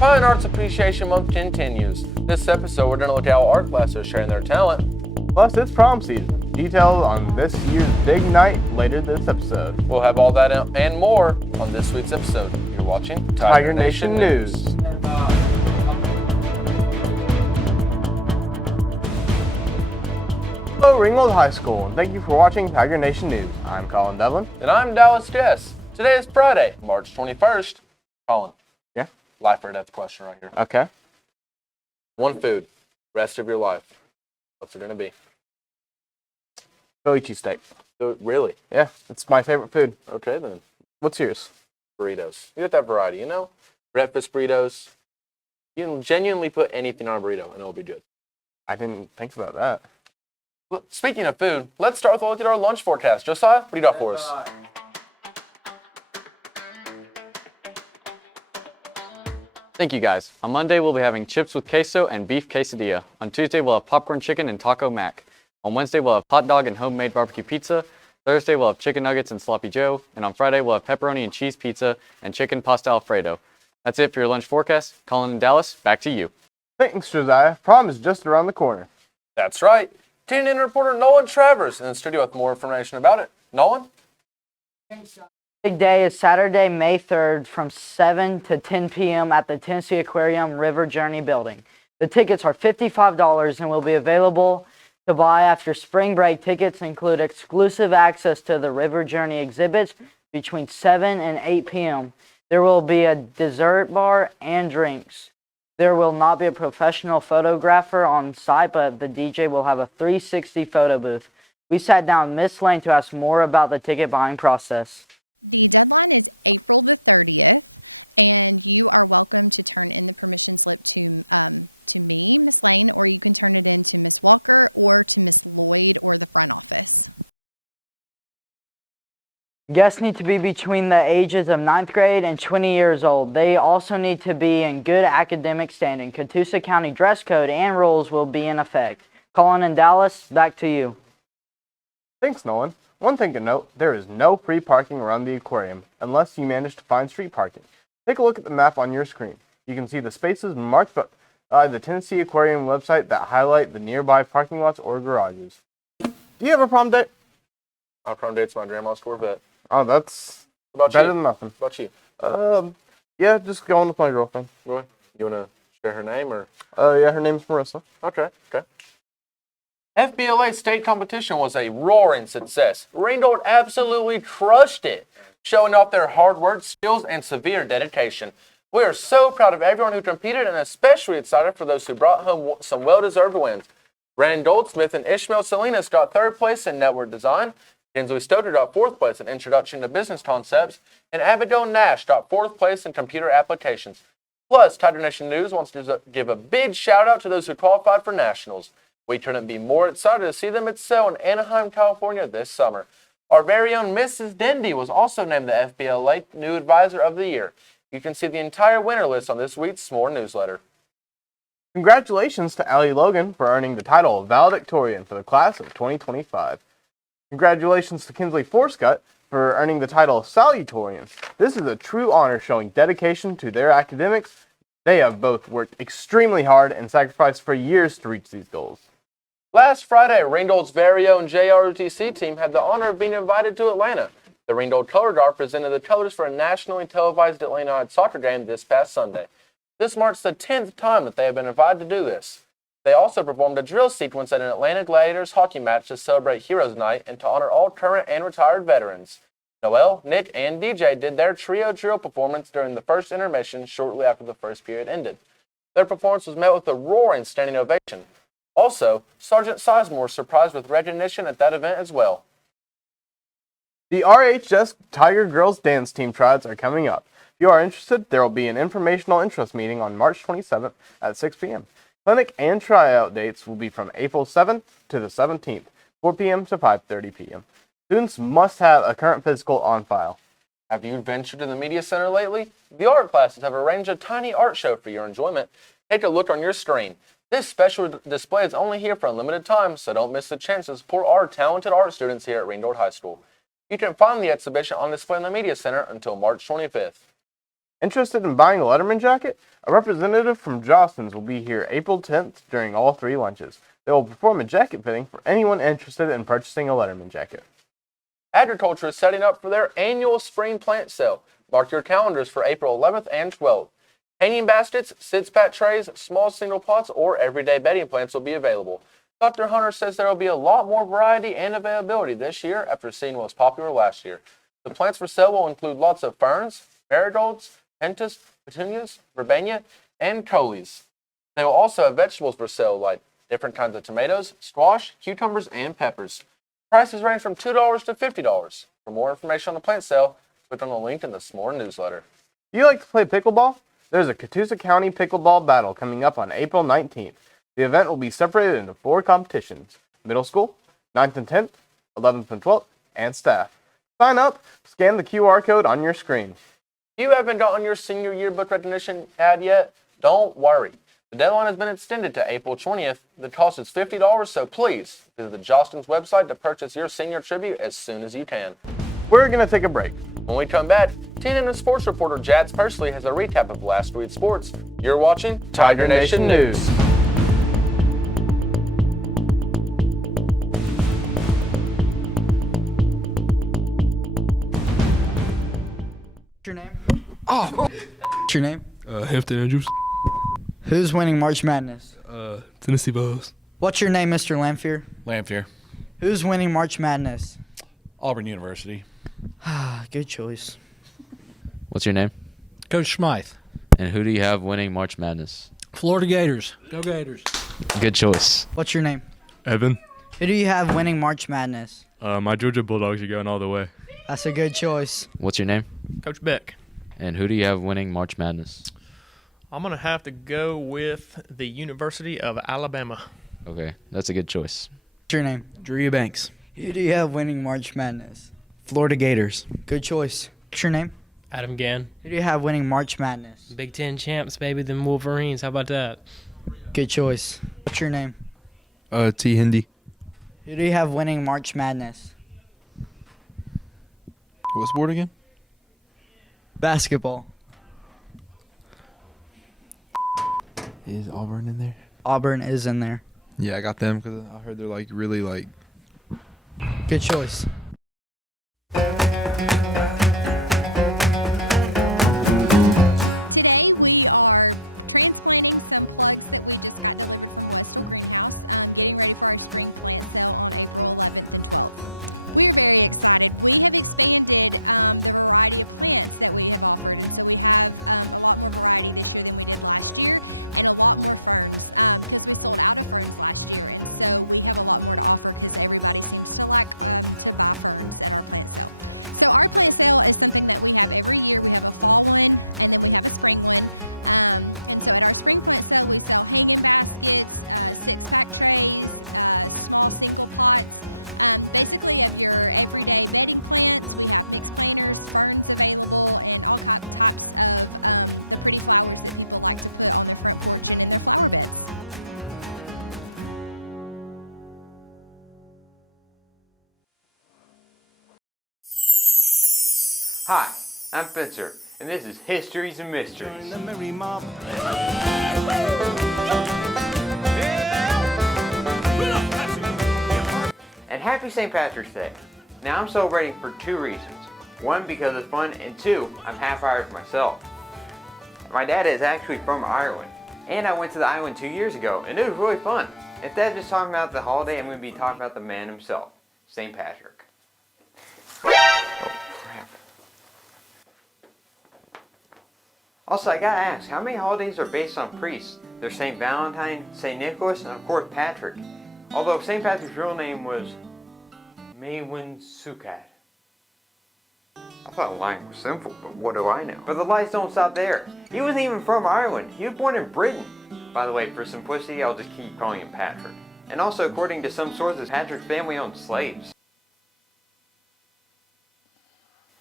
Fine Arts Appreciation Month continues. This episode, we're going to look at how art classes are sharing their talent. Plus, it's prom season. Details on this year's big night later this episode. We'll have all that and more on this week's episode. You're watching Tiger Nation News. Hello, Ringgold High School, and thank you for watching Tiger Nation News. I'm Colin Devlin. And I'm Dallas Jess. Today is Friday, March 21st. Colin. Yeah? Life or death question right here. Okay. One food, rest of your life. What's it going to be? Philly cheesesteak. Really? Yeah, it's my favorite food. Okay, then. What's yours? Burritos. You get that variety, you know? Breakfast burritos. You can genuinely put anything on a burrito and it'll be good. I didn't think about that. Well, speaking of food, let's start with a look at our lunch forecast. Josiah, what do you got for us? Thank you guys. On Monday, we'll be having chips with queso and beef quesadilla. On Tuesday, we'll have popcorn chicken and taco mac. On Wednesday, we'll have hot dog and homemade barbecue pizza. Thursday, we'll have chicken nuggets and sloppy joe. And on Friday, we'll have pepperoni and cheese pizza and chicken pasta alfredo. That's it for your lunch forecast. Colin and Dallas, back to you. Thanks, Josiah. Prom is just around the corner. That's right. TNN reporter Nolan Travers in the studio with more information about it. Nolan? Big day is Saturday, May 3rd from 7 to 10 p.m. at the Tennessee Aquarium River Journey building. The tickets are $55 and will be available to buy after spring break. Tickets include exclusive access to the River Journey exhibits between 7 and 8 p.m. There will be a dessert bar and drinks. There will not be a professional photographer on site, but the DJ will have a 360 photo booth. We sat down with Miss Lane to ask more about the ticket buying process. Guests need to be between the ages of 9th grade and 20 years old. They also need to be in good academic standing. Catoosa County dress code and rules will be in effect. Colin and Dallas, back to you. Thanks, Nolan. One thing to note, there is no free parking around the aquarium unless you manage to find street parking. Take a look at the map on your screen. You can see the spaces marked by the Tennessee Aquarium website that highlight the nearby parking lots or garages. Do you have a prom date? Our prom date's my grandma's Corvette. Oh, that's What about better you? than nothing. What about you? Yeah, just going with my girlfriend. Roy, you want to share her name or? Yeah, her name's Marissa. Okay. FBLA state competition was a roaring success. Ringgold absolutely crushed it, showing off their hard work, skills, and severe dedication. We are so proud of everyone who competed and especially excited for those who brought home some well-deserved wins. Brandon Goldsmith and Ishmael Salinas got 3rd place in network design. Kinsley Stoker got 4th place in Introduction to Business Concepts, and Abigail Nash got 4th place in Computer Applications. Plus, Tiger Nation News wants to give a big shout-out to those who qualified for Nationals. We couldn't be more excited to see them excel in Anaheim, California this summer. Our very own Mrs. Dendy was also named the FBLA New Advisor of the Year. You can see the entire winner list on this week's S'more newsletter. Congratulations to Allie Logan for earning the title of valedictorian for the class of 2025. Congratulations to Kinsley Forscutt for earning the title of salutatorian. This is a true honor showing dedication to their academics. They have both worked extremely hard and sacrificed for years to reach these goals. Last Friday, Ringgold's very own JROTC team had the honor of being invited to Atlanta. The Ringgold Color Guard presented the colors for a nationally televised Atlanta United soccer game this past Sunday. This marks the 10th time that they have been invited to do this. They also performed a drill sequence at an Atlanta Gladiators hockey match to celebrate Heroes Night and to honor all current and retired veterans. Noel, Nick, and DJ did their trio drill performance during the first intermission shortly after the first period ended. Their performance was met with a roaring standing ovation. Also, Sergeant Sizemore was surprised with recognition at that event as well. The RHS Tiger Girls Dance Team tryouts are coming up. If you are interested, there will be an informational interest meeting on March 27th at 6 p.m. Clinic and tryout dates will be from April 7th to the 17th, 4 p.m. to 5:30 p.m. Students must have a current physical on file. Have you ventured to the media center lately? The art classes have arranged a tiny art show for your enjoyment. Take a look on your screen. This special display is only here for a limited time, so don't miss the chance to support our talented art students here at Ringgold High School. You can find the exhibition on display in the media center until March 25th. Interested in buying a Letterman jacket? A representative from Jostens will be here April 10th during all 3 lunches. They will perform a jacket fitting for anyone interested in purchasing a Letterman jacket. Agriculture is setting up for their annual spring plant sale. Mark your calendars for April 11th and 12th. Hanging baskets, sit-spat trays, small single pots, or everyday bedding plants will be available. Dr. Hunter says there will be a lot more variety and availability this year after seeing what was popular last year. The plants for sale will include lots of ferns, marigolds, pentas, petunias, verbena, and coleus. They will also have vegetables for sale like different kinds of tomatoes, squash, cucumbers, and peppers. Prices range from $2 to $50. For more information on the plant sale, click on the link in the S'more newsletter. Do you like to play pickleball? There's a Catoosa County Pickleball Battle coming up on April 19th. The event will be separated into 4 competitions: middle school, 9th and 10th, 11th and 12th, and staff. Sign up, scan the QR code on your screen. If you haven't gotten your senior yearbook recognition ad yet, don't worry. The deadline has been extended to April 20th. The cost is $50, so please visit the Jostens website to purchase your senior tribute as soon as you can. We're going to take a break. When we come back, TNN sports reporter Jats Persley has a recap of last week's sports. You're watching Tiger Nation News. What's your name? What's your name? Hampton Andrews. Who's winning March Madness? Tennessee Vols. What's your name, Mr. Lamphere? Lamphere. Who's winning March Madness? Auburn University. Good choice. What's your name? Coach Smythe. And who do you have winning March Madness? Florida Gators. Go Gators. Good choice. What's your name? Evan. Who do you have winning March Madness? My Georgia Bulldogs are going all the way. That's a good choice. What's your name? Coach Beck. And who do you have winning March Madness? I'm going to have to go with the University of Alabama. Okay, that's a good choice. What's your name? Drew Banks. Who do you have winning March Madness? Florida Gators. Good choice. What's your name? Adam Gann. Who do you have winning March Madness? Big Ten champs, baby, them Wolverines. How about that? Good choice. What's your name? T. Hindi. Who do you have winning March Madness? What sport again? Basketball. Is Auburn in there? Auburn is in there. Yeah, I got them because I heard they're like really like. Good choice. Hi, I'm Spencer, and this is Histories and Mysteries. And happy St. Patrick's Day. Now I'm celebrating for 2 reasons. 1, because it's fun, and 2, I'm half Irish myself. My dad is actually from Ireland, and I went to the island 2 years ago, and it was really fun. Instead of just talking about the holiday, I'm going to be talking about the man himself, St. Patrick. Oh, crap. Also, I gotta ask, how many holidays are based on priests? There's St. Valentine, St. Nicholas, and of course Patrick. Although St. Patrick's real name was Maewyn Succat. I thought lying was simple, but what do I know? But the lies don't stop there. He wasn't even from Ireland. He was born in Britain. By the way, for simplicity, I'll just keep calling him Patrick. And also, according to some sources, Patrick's family owned slaves.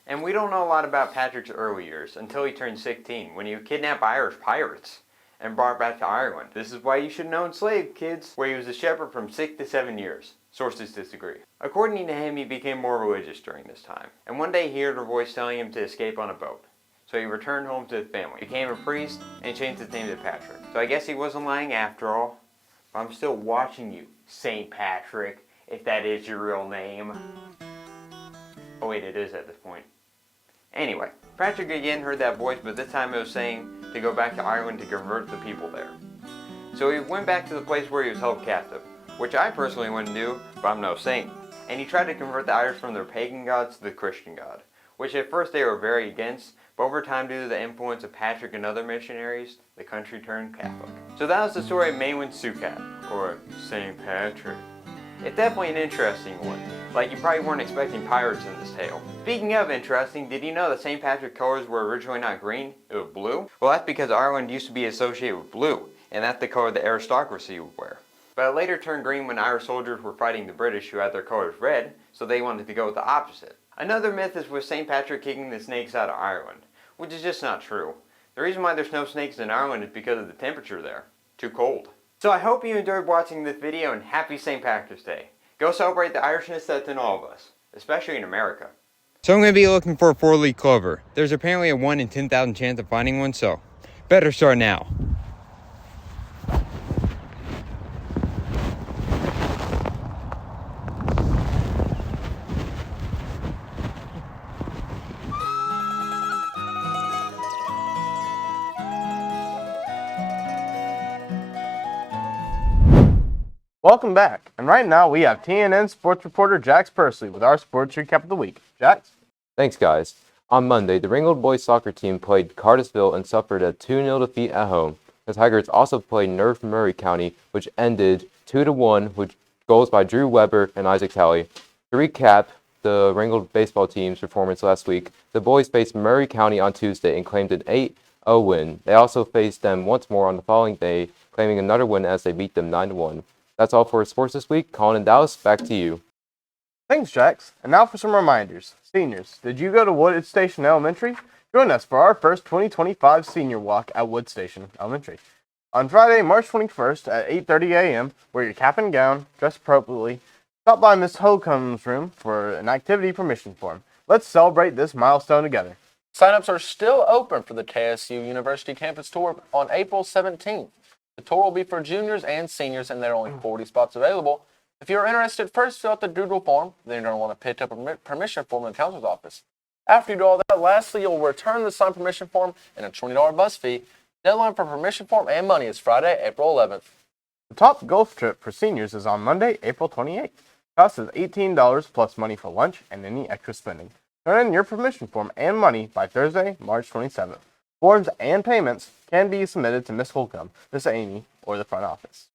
And we don't know a lot about Patrick's early years until he turned 16, when he would kidnap Irish pirates and brought back to Ireland. This is why you should know enslaved kids, where he was a shepherd from 6 to 7 years. Sources disagree. According to him, he became more religious during this time. And one day he heard a voice telling him to escape on a boat. so he returned home to his family, became a priest, and changed his name to Patrick. So I guess he wasn't lying after all. But I'm still watching you, St. Patrick, if that is your real name. Oh wait, it is at this point. Anyway, Patrick again heard that voice, but this time it was saying to go back to Ireland to convert the people there. So he went back to the place where he was held captive, which I personally wouldn't do, but I'm no saint. And he tried to convert the Irish from their pagan gods to the Christian God, which at first they were very against, but over time due to the influence of Patrick and other missionaries, the country turned Catholic. So that was the story of Maewyn Succat, or St. Patrick. It's definitely an interesting one. Like, you probably weren't expecting pirates in this tale. Speaking of interesting, did you know that St. Patrick's colors were originally not green? It was blue? Well, that's because Ireland used to be associated with blue, and that's the color the aristocracy would wear. But it later turned green when Irish soldiers were fighting the British, who had their colors red, so they wanted to go with the opposite. Another myth is with St. Patrick kicking the snakes out of Ireland, which is just not true. The reason why there's no snakes in Ireland is because of the temperature there. Too cold. So I hope you enjoyed watching this video, and happy St. Patrick's Day. Go celebrate the Irishness that's in all of us, especially in America. So I'm going to be looking for a 4-leaf clover. There's apparently a 1 in 10,000 chance of finding one, so better start now. Welcome back, and right now we have TNN sports reporter Jax Persley with our sports recap of the week. Jax? Thanks, guys. On Monday, the Ringgold boys soccer team played Cartersville and suffered a 2-0 defeat at home. The Tigers also played Nerf Murray County, which ended 2-1 with goals by Drew Weber and Isaac Talley. To recap the Ringgold baseball team's performance last week, the boys faced Murray County on Tuesday and claimed an 8-0 win. They also faced them once more on the following day, claiming another win as they beat them 9-1. That's all for sports this week. Colin and Dallas, back to you. Thanks, Jax. And now for some reminders. Seniors, did you go to Wood Station Elementary? Join us for our first 2025 senior walk at Wood Station Elementary. On Friday, March 21st at 8:30 a.m., wear your cap and gown, dress appropriately. Stop by Miss Holcomb's room for an activity permission form. Let's celebrate this milestone together. Sign-ups are still open for the KSU University Campus Tour on April 17th. The tour will be for juniors and seniors, and there are only 40 spots available. If you're interested, first fill out the doodle form. Then you're going to want to pick up a permission form in the counselor's office. After you do all that, lastly, you'll return the signed permission form and a $20 bus fee. Deadline for permission form and money is Friday, April 11th. The top golf trip for seniors is on Monday, April 28th. Cost is $18 plus money for lunch and any extra spending. Turn in your permission form and money by Thursday, March 27th. Forms and payments can be submitted to Miss Holcomb, Miss Amy, or the front office.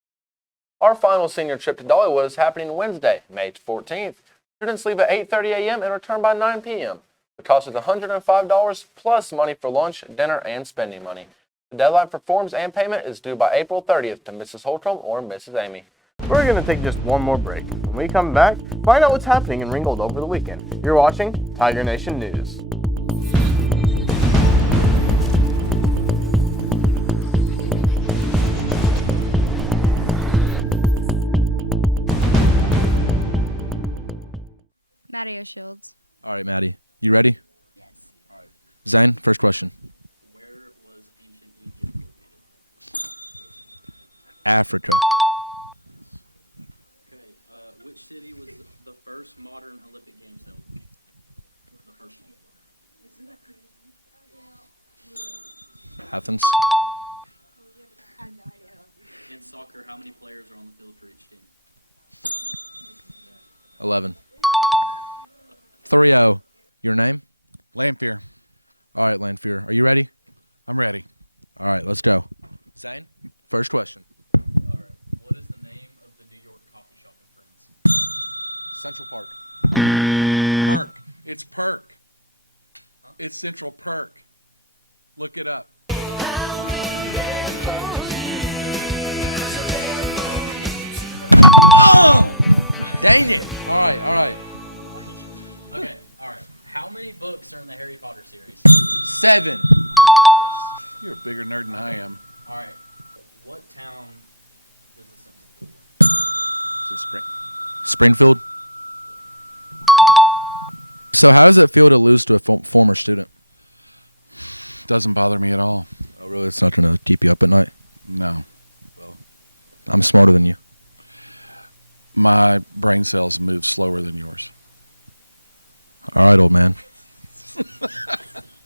Our final senior trip to Dollywood is happening Wednesday, May 14th. Students leave at 8:30 a.m. and return by 9 p.m. The cost is $105 plus money for lunch, dinner, and spending money. The deadline for forms and payment is due by April 30th to Mrs. Holcomb or Mrs. Amy. We're going to take just one more break. When we come back, find out what's happening in Ringgold over the weekend. You're watching Tiger Nation News.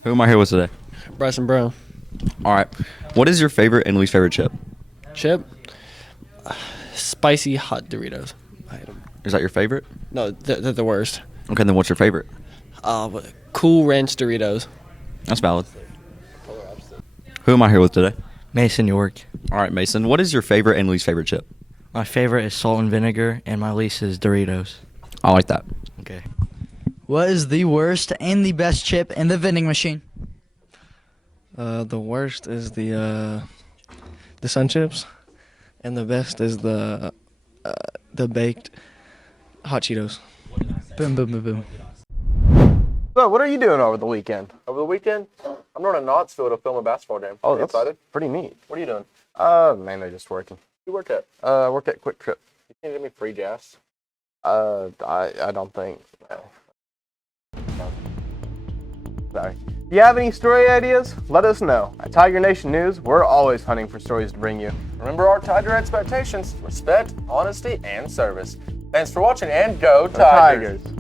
Who am I here with today? Bryson Brown. All right. What is your favorite and least favorite chip? Chip. Spicy hot Doritos. I hate 'em. Is that your favorite? No, they're the worst. Okay, then what's your favorite? Cool Ranch Doritos. That's valid. Who am I here with today? Mason York. All right, Mason. What is your favorite and least favorite chip? My favorite is salt and vinegar, and my least is Doritos. I like that. Okay. What is the worst and the best chip in the vending machine? The worst is the Sun Chips, and the best is the baked hot Cheetos. Boom, boom, boom, boom. So, what are you doing over the weekend? Over the weekend, I'm going to Knoxville to film a basketball game. Oh, You that's excited? pretty neat. What are you doing? Mainly just working. You work at? I work at Quick Trip. You can't give me free gas. I don't think. No. Sorry. If you have any story ideas, let us know. At Tiger Nation News, we're always hunting for stories to bring you. Remember our Tiger expectations: respect, honesty, and service. Thanks for watching, and go Tigers! Tigers.